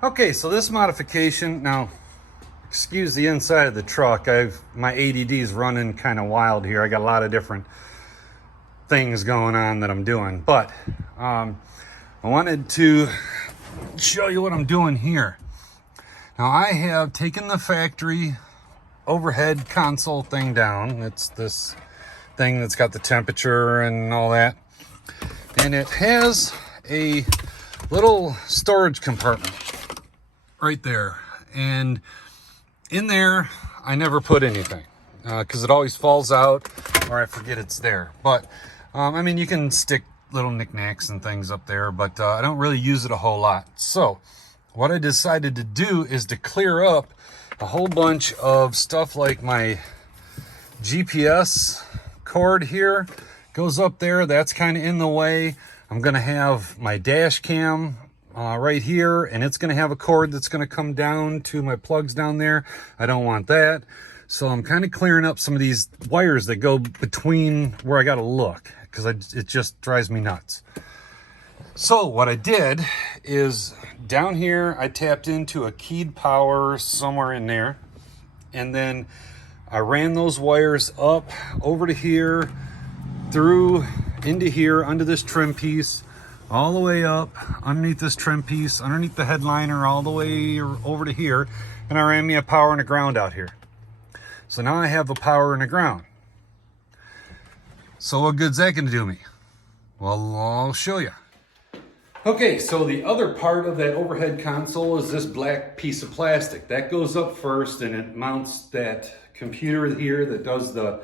Okay, so this modification, now, excuse the inside of the truck. My ADD is running kind of wild here. I got a lot of different things going on that I'm doing, but I wanted to show you what I'm doing here. Now, I have taken the factory overhead console thing down. It's this thing that's got the temperature and all that, and it has a little storage compartment right there, and in there I never put anything because it always falls out or I forget it's there. But I mean, you can stick little knickknacks and things up there, but I don't really use it a whole lot. So what I decided to do is to clear up a whole bunch of stuff, like my GPS cord here goes up there. That's kind of in the way. I'm gonna have my dash cam right here, and it's going to have a cord that's going to come down to my plugs down there. I don't want that. So I'm kind of clearing up some of these wires that go between where I got to look, because it just drives me nuts. So what I did is down here, I tapped into a keyed power somewhere in there, and then I ran those wires up over to here, through into here, under this trim piece, all the way up underneath this trim piece, underneath the headliner, all the way over to here, and I ran me a power and a ground out here. So now I have a power and a ground. So what good's that gonna do me? Well, I'll show you. Okay, so the other part of that overhead console is this black piece of plastic. That goes up first, and it mounts that computer here that does the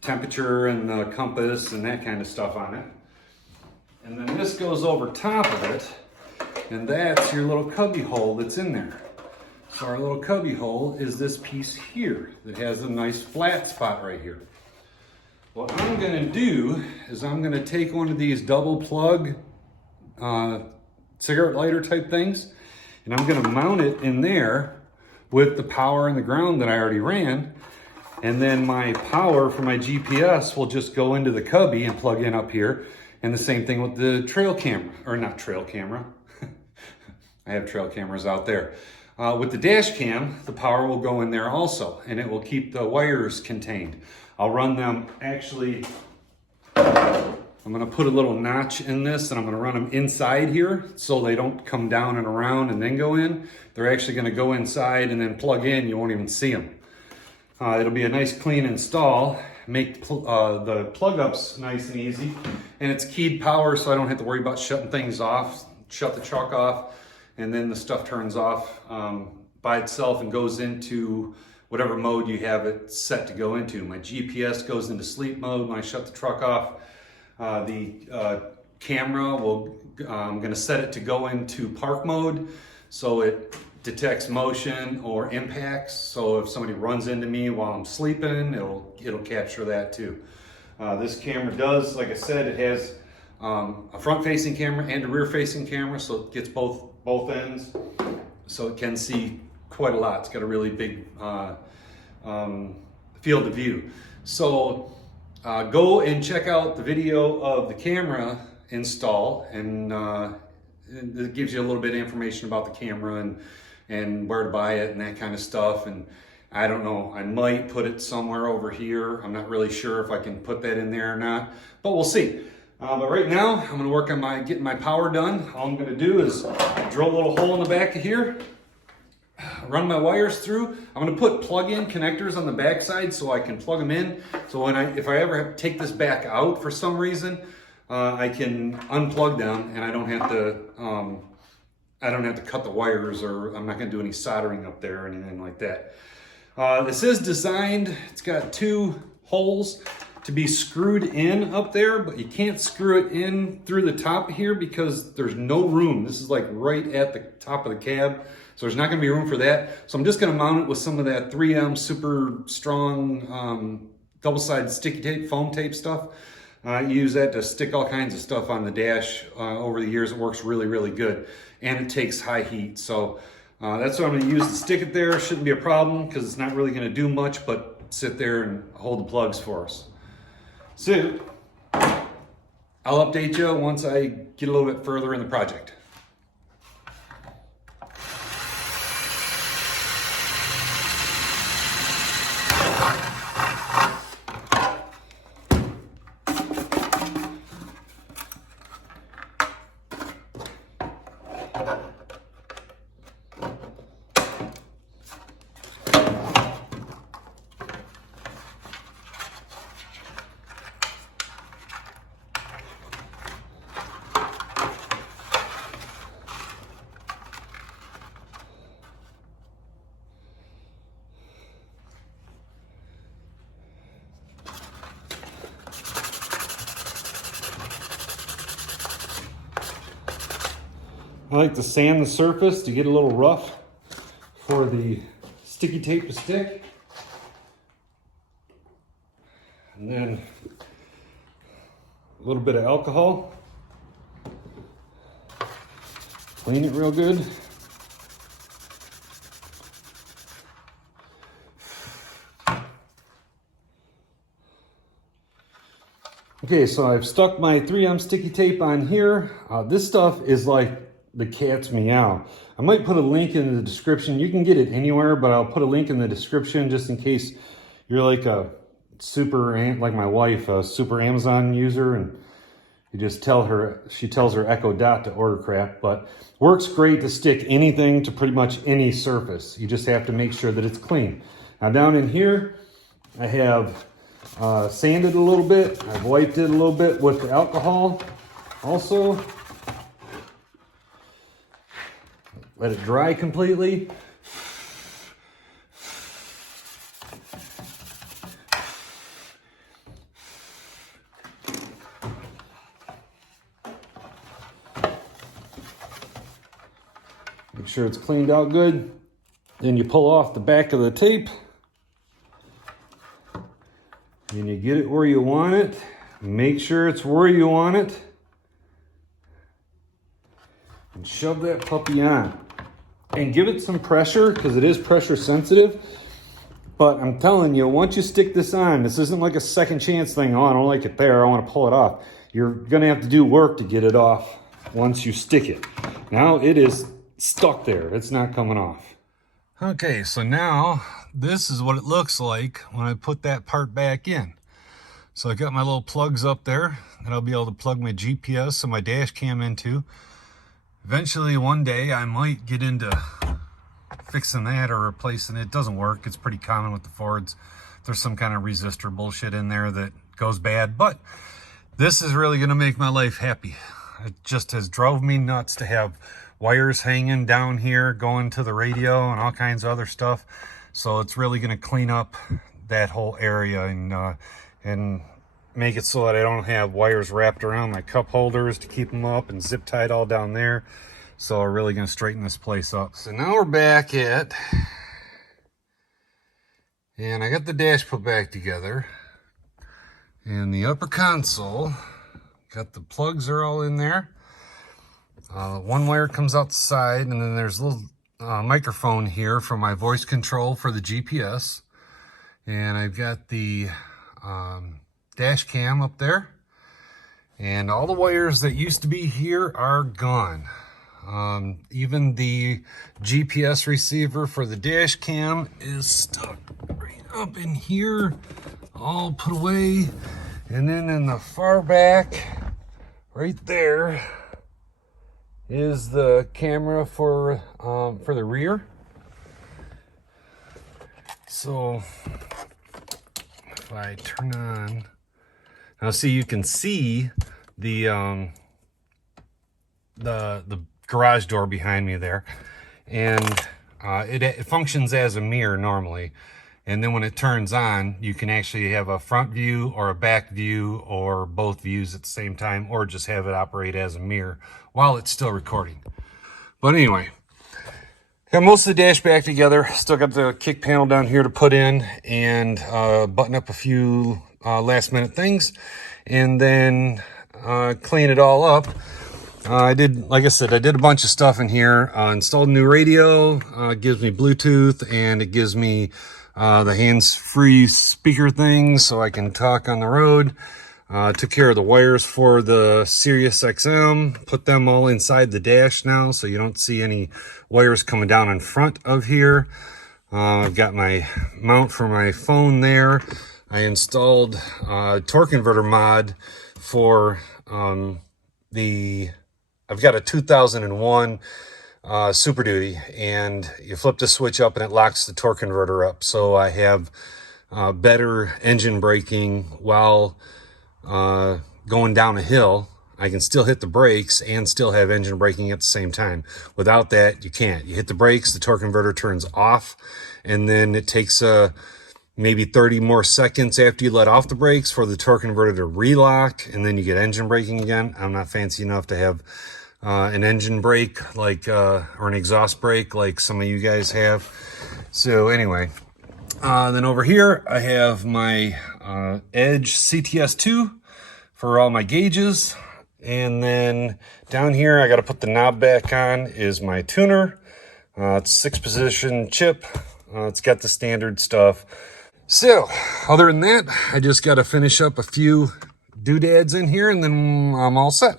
temperature and the compass and that kind of stuff on it. And then this goes over top of it, and that's your little cubby hole that's in there. So our little cubby hole is this piece here that has a nice flat spot right here. What I'm gonna do is I'm gonna take one of these double plug cigarette lighter type things, and I'm gonna mount it in there with the power and the ground that I already ran. And then my power for my GPS will just go into the cubby and plug in up here. And the same thing with the trail camera, or not trail camera. I have trail cameras out there. With the dash cam, the power will go in there also, and it will keep the wires contained. I'll run them, actually, I'm gonna put a little notch in this, and I'm gonna run them inside here so they don't come down and around and then go in. They're actually gonna go inside and then plug in. You won't even see them. It'll be a nice clean install. Make the plug ups nice and easy, and it's keyed power, so I don't have to worry about shutting things off. Shut the truck off, and then the stuff turns off by itself and goes into whatever mode you have it set to go into. My GPS goes into sleep mode when I shut the truck off. The camera I'm going to set it to go into park mode, so it detects motion or impacts. So if somebody runs into me while I'm sleeping, it'll capture that too. This camera does, like I said, it has a front-facing camera and a rear-facing camera, so it gets both ends, so it can see quite a lot. It's got a really big field of view. So go and check out the video of the camera install, and it gives you a little bit of information about the camera and where to buy it and that kind of stuff. And I don't know, I might put it somewhere over here. I'm not really sure if I can put that in there or not, but we'll see. But right now, I'm gonna work on getting my power done. All I'm gonna do is drill a little hole in the back of here, run my wires through. I'm gonna put plug-in connectors on the back side so I can plug them in. So if I ever have to take this back out for some reason, I can unplug them, and I don't have to cut the wires, or I'm not gonna do any soldering up there or anything like that. This is designed, it's got two holes to be screwed in up there, but you can't screw it in through the top here because there's no room. This is like right at the top of the cab, so there's not gonna be room for that. So I'm just gonna mount it with some of that 3M super strong double-sided sticky tape, foam tape stuff. I use that to stick all kinds of stuff on the dash. Over the years, it works really, really good, and it takes high heat. So that's what I'm gonna use to stick it there. Shouldn't be a problem because it's not really gonna do much but sit there and hold the plugs for us. So I'll update you once I get a little bit further in the project. I like to sand the surface to get a little rough for the sticky tape to stick. And then a little bit of alcohol. Clean it real good. Okay, so I've stuck my 3M sticky tape on here. This stuff is like the cat's meow. I might put a link in the description. You can get it anywhere, but I'll put a link in the description just in case you're like a like my wife, a super Amazon user, and you just tell her, she tells her Echo Dot to order crap, but works great to stick anything to pretty much any surface. You just have to make sure that it's clean. Now down in here, I have sanded a little bit. I've wiped it a little bit with the alcohol also. Let it dry completely. Make sure it's cleaned out good. Then you pull off the back of the tape. And you get it where you want it. Make sure it's where you want it. And shove that puppy on. And give it some pressure, because it is pressure sensitive. But I'm telling you, once you stick this on, this isn't like a second chance thing. Oh, I don't like it there, I want to pull it off. You're going to have to do work to get it off once you stick it. Now it is stuck there. It's not coming off. Okay, so now this is what it looks like when I put that part back in. So I got my little plugs up there that I'll be able to plug my GPS and my dash cam into. Eventually one day I might get into fixing that or replacing it. It doesn't work. It's pretty common with the Fords. There's some kind of resistor bullshit in there that goes bad, but this is really going to make my life happy. It just has drove me nuts to have wires hanging down here going to the radio and all kinds of other stuff. So it's really going to clean up that whole area and make it so that I don't have wires wrapped around my cup holders to keep them up and zip tied all down there. So we're really going to straighten this place up. So now we're back at, and I got the dash put back together, and the upper console, got the plugs are all in there. One wire comes out the side, and then there's a little microphone here for my voice control for the GPS. And I've got the dash cam up there. And all the wires that used to be here are gone. Even the GPS receiver for the dash cam is stuck right up in here, all put away. And then in the far back, right there, is the camera for the rear. So if I turn on, now see, you can see the garage door behind me there, and it functions as a mirror normally. And then when it turns on, you can actually have a front view or a back view or both views at the same time, or just have it operate as a mirror while it's still recording. But anyway, got most of the dash back together. Still got the kick panel down here to put in, and button up a few last minute things, and then clean it all up. Like I said, I did a bunch of stuff in here. Installed a new radio, gives me Bluetooth, and it gives me the hands-free speaker thing so I can talk on the road. Took care of the wires for the Sirius XM, put them all inside the dash now so you don't see any wires coming down in front of here. I've got my mount for my phone there. I installed a torque converter mod for I've got a 2001 Super Duty, and you flip the switch up and it locks the torque converter up. So I have better engine braking while going down a hill. I can still hit the brakes and still have engine braking at the same time. Without that, you can't. You hit the brakes, the torque converter turns off, and then it takes maybe 30 more seconds after you let off the brakes for the torque converter to relock, and then you get engine braking again. I'm not fancy enough to have an engine brake, like, or an exhaust brake, like some of you guys have. So anyway, then over here, I have my Edge CTS2 for all my gauges. And then down here, I got to put the knob back on, is my tuner. It's 6-position chip. It's got the standard stuff. So other than that, I just got to finish up a few doodads in here and then I'm all set.